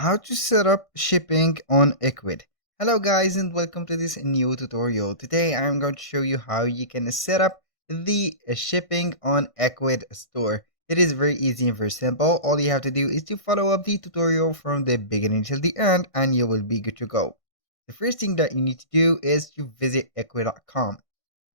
How to set up shipping on Ecwid. Hello guys and welcome to this new tutorial. Today I'm going to show you how you can set up the shipping on Ecwid store. It is very easy and very simple. All you have to do is to follow up the tutorial from the beginning till the end and you will be good to go. The first thing that you need to do is to visit ecwid.com.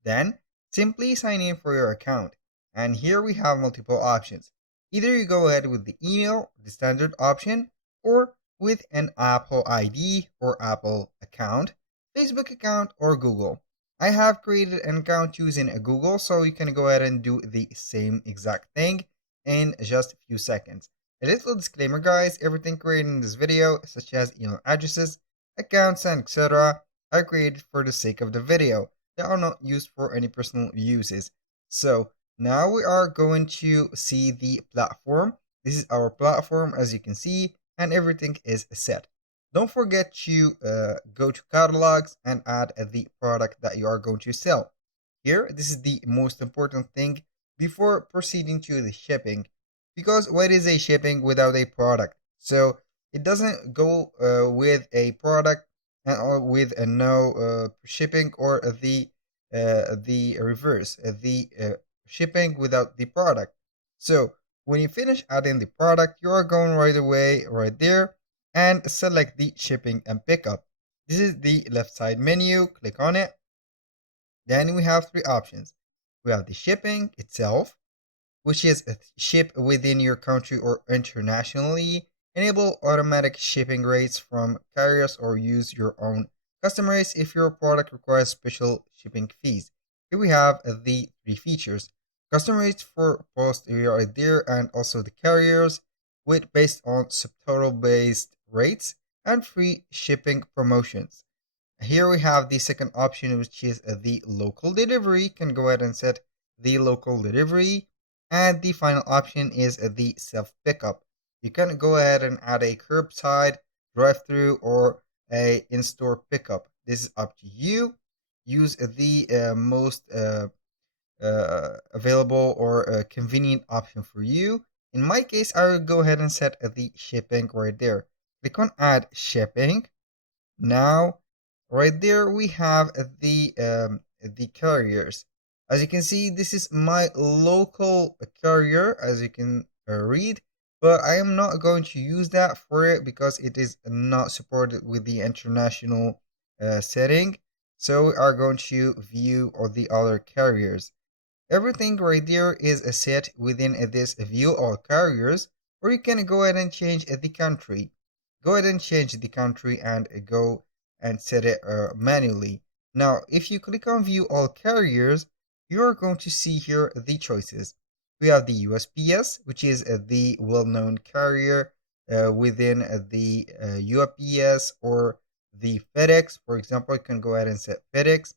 Then simply sign in for your account. And here we have multiple options. Either you go ahead with the email, the standard option, or with an Apple ID or Apple account, Facebook account, or Google. I have created an account using a Google, so you can go ahead and do the same exact thing in just a few seconds. A little disclaimer guys, everything created in this video, such as email addresses, accounts, and etc. are created for the sake of the video. They are not used for any personal uses. So now we are going to see the platform. This is our platform as you can see and everything is set. Don't forget to go to catalogs and add the product that you are going to sell. Here, this is the most important thing before proceeding to the shipping. Because what is a shipping without a product? So it doesn't go with a product and with a no shipping or the reverse, the shipping without the product. So when you finish adding the product, you are going right away right there and select the shipping and pickup. This is the left side menu. Click on it. Then we have three options. We have the shipping itself, which is ship within your country or internationally. Enable automatic shipping rates from carriers or use your own custom rates if your product requires special shipping fees. Here we have the three features. Custom rates for post right there and also the carriers with based on subtotal based rates and free shipping promotions. Here we have the second option, which is the local delivery. You can go ahead and set the local delivery. And the final option is the self pickup. You can go ahead and add a curbside, drive through, or a in store pickup. This is up to you. Use the most available or convenient option for you. In my case, I will go ahead and set the shipping right there. Click on add shipping. Now, right there we have the carriers. As you can see, this is my local carrier, as you can read, but I am not going to use that for it because it is not supported with the international setting. So we are going to view all the other carriers. Everything right there is set within this view all carriers, or you can go ahead and change the country. Go ahead and change the country and go and set it manually. Now, if you click on view all carriers, you're going to see here the choices. We have the USPS, which is the well-known carrier within the UPS or the FedEx. For example, you can go ahead and set FedEx.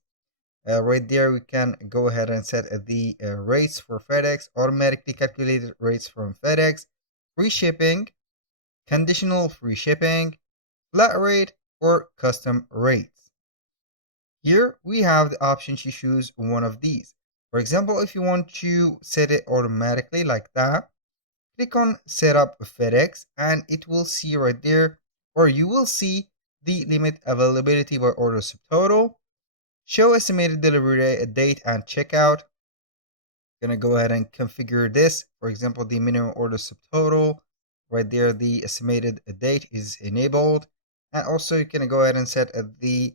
Right there, we can go ahead and set the rates for FedEx, automatically calculated rates from FedEx, free shipping, conditional free shipping, flat rate, or custom rates. Here we have the option to choose one of these. For example, if you want to set it automatically like that, click on set up FedEx and it will see right there, or you will see the limit availability by order subtotal, show estimated delivery date and checkout. Gonna go ahead and configure this. For example, the minimum order subtotal, right there, the estimated date is enabled. And also you can go ahead and set the,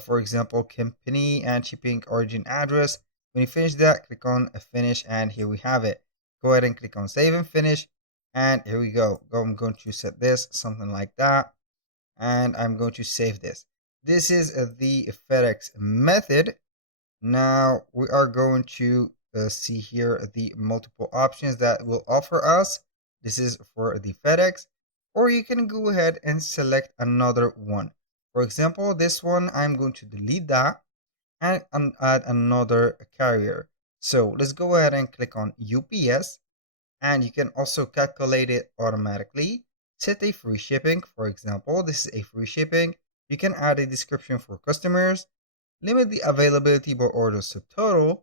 for example, company and shipping origin address. When you finish that, click on finish and here we have it. Go ahead and click on save and finish. And here we go. I'm going to set this, something like that. And I'm going to save this. This is the FedEx method. Now we are going to see here the multiple options that will offer us. This is for the FedEx, or you can go ahead and select another one. For example, this one, I'm going to delete that and add another carrier. So let's go ahead and click on UPS, and you can also calculate it automatically. Set a free shipping. For example, this is a free shipping. You can add a description for customers, limit the availability by order subtotal,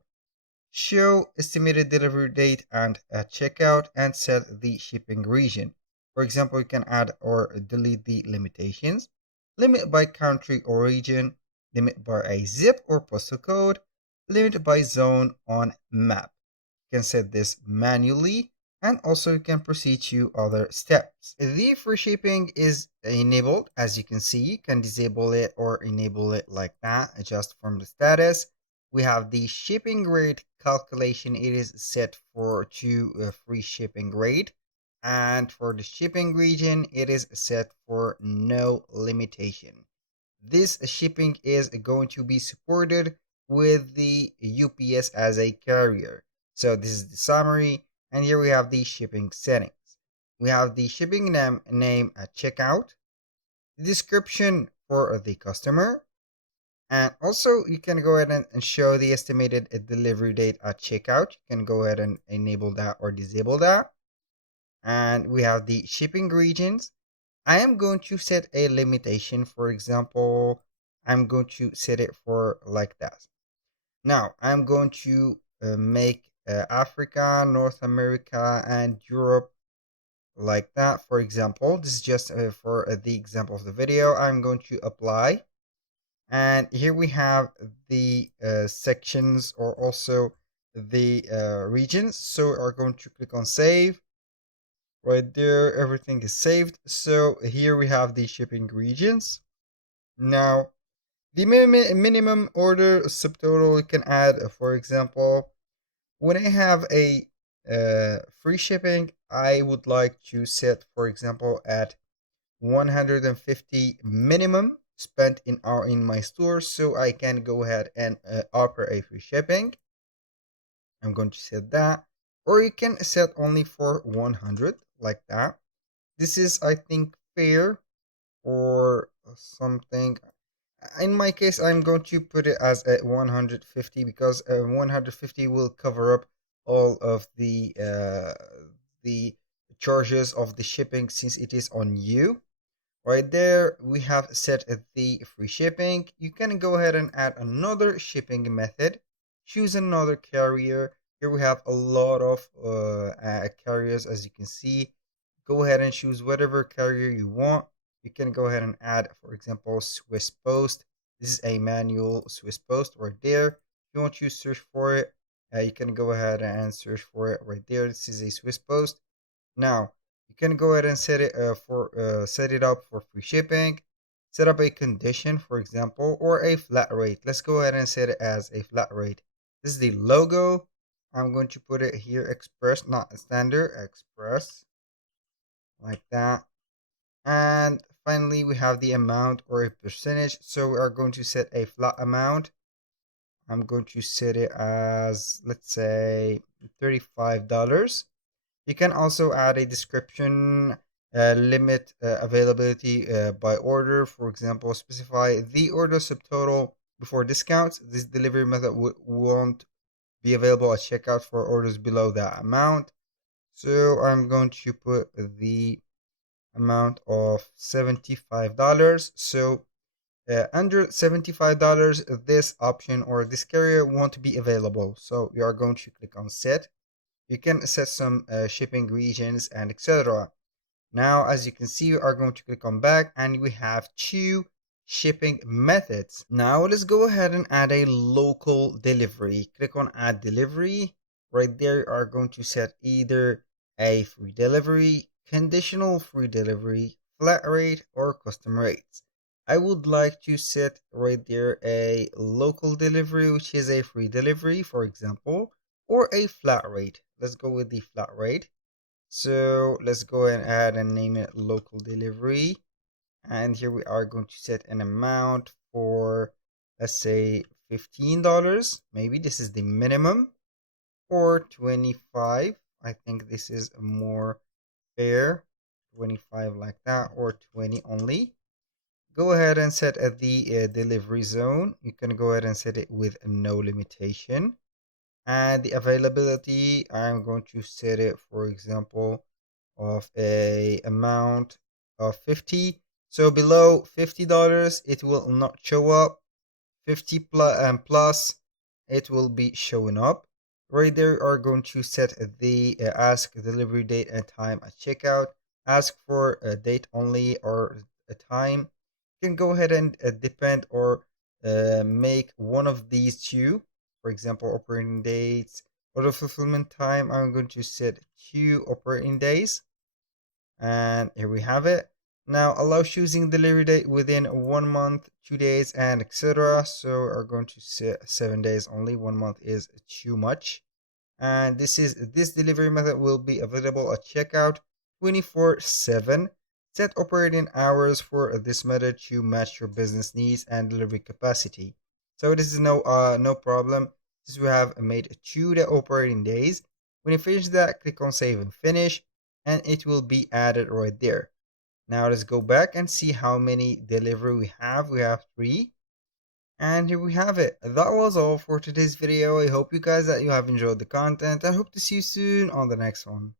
show estimated delivery date and checkout, and set the shipping region. For example, you can add or delete the limitations. Limit by country or region, limit by a zip or postal code, limit by zone on map. You can set this manually, and also you can proceed to other steps. The free shipping is enabled. As you can see, you can disable it or enable it like that, adjust from the status. We have the shipping rate calculation. It is set for to free shipping rate, and for the shipping region it is set for no limitation. This shipping is going to be supported with the UPS as a carrier. So this is the summary, and here we have the shipping settings. We have the shipping name at checkout, the description for the customer, and also you can go ahead and show the estimated delivery date at checkout. You can go ahead and enable that or disable that. And we have the shipping regions. I am going to set a limitation. For example, I'm going to set it for like that. Now I'm going to make Africa, North America, and Europe like that. For example, this is just for the example of the video. I'm going to apply, and here we have the sections or also the regions. So we're going to click on save. Right there, everything is saved. So here we have the shipping regions. Now, the minimum order subtotal you can add, for example, when I have a free shipping, I would like to set, for example, at 150 minimum spent in my store, so I can go ahead and offer a free shipping. I'm going to set that, or you can set only for 100 like that. This is, I think, fair or something. In my case, I'm going to put it as a 150 because 150 will cover up all of the charges of the shipping since it is on you. Right there, we have set the free shipping. You can go ahead and add another shipping method. Choose another carrier. Here we have a lot of carriers, as you can see. Go ahead and choose whatever carrier you want. You can go ahead and add, for example, Swiss Post. This is a manual Swiss Post right there. If you want to search for it, you can go ahead and search for it right there. This is a Swiss Post. Now, you can go ahead and set it up for free shipping. Set up a condition, for example, or a flat rate. Let's go ahead and set it as a flat rate. This is the logo. I'm going to put it here, express, not standard, express, like that. And finally, we have the amount or a percentage. So we are going to set a flat amount. I'm going to set it as, let's say, $35. You can also add a description, limit availability by order. For example, specify the order subtotal before discounts. This delivery method won't be available at checkout for orders below that amount. So I'm going to put the amount of $75. So under $75, this option or this carrier won't be available. So you are going to click on set. You can set some shipping regions and etc. Now, as you can see, we are going to click on back and we have two shipping methods. Now let's go ahead and add a local delivery. Click on add delivery. Right there, you are going to set either a free delivery, conditional free delivery, flat rate, or custom rates. I would like to set right there a local delivery, which is a free delivery, for example, or a flat rate. Let's go with the flat rate. So let's go ahead and name it local delivery. And here we are going to set an amount for, let's say, $15. Maybe this is the minimum, or 25. I think this is more fair. 25 like that, or 20 only. Go ahead and set the delivery zone. You can go ahead and set it with no limitation. And the availability, I'm going to set it, for example, of a amount of 50. So below $50, it will not show up. 50 plus, it will be showing up. Right there, you are going to set the ask delivery date and time at checkout. ask for a date only or a time, you can go ahead and depend or make one of these two. For example, operating dates, order fulfillment time. I'm going to set 2 operating days. And here we have it. Now allow choosing delivery date within 1 month, 2 days, and etc. So we're going to set 7 days only. 1 month is too much. And this delivery method will be available at checkout 24/7. Set operating hours for this method to match your business needs and delivery capacity. So this is no problem, since we have made 2 operating days. When you finish that, click on save and finish, and it will be added right there. Now let's go back and see how many delivery we have. We have 3. And here we have it. That was all for today's video. I hope you guys that you have enjoyed the content. I hope to see you soon on the next one.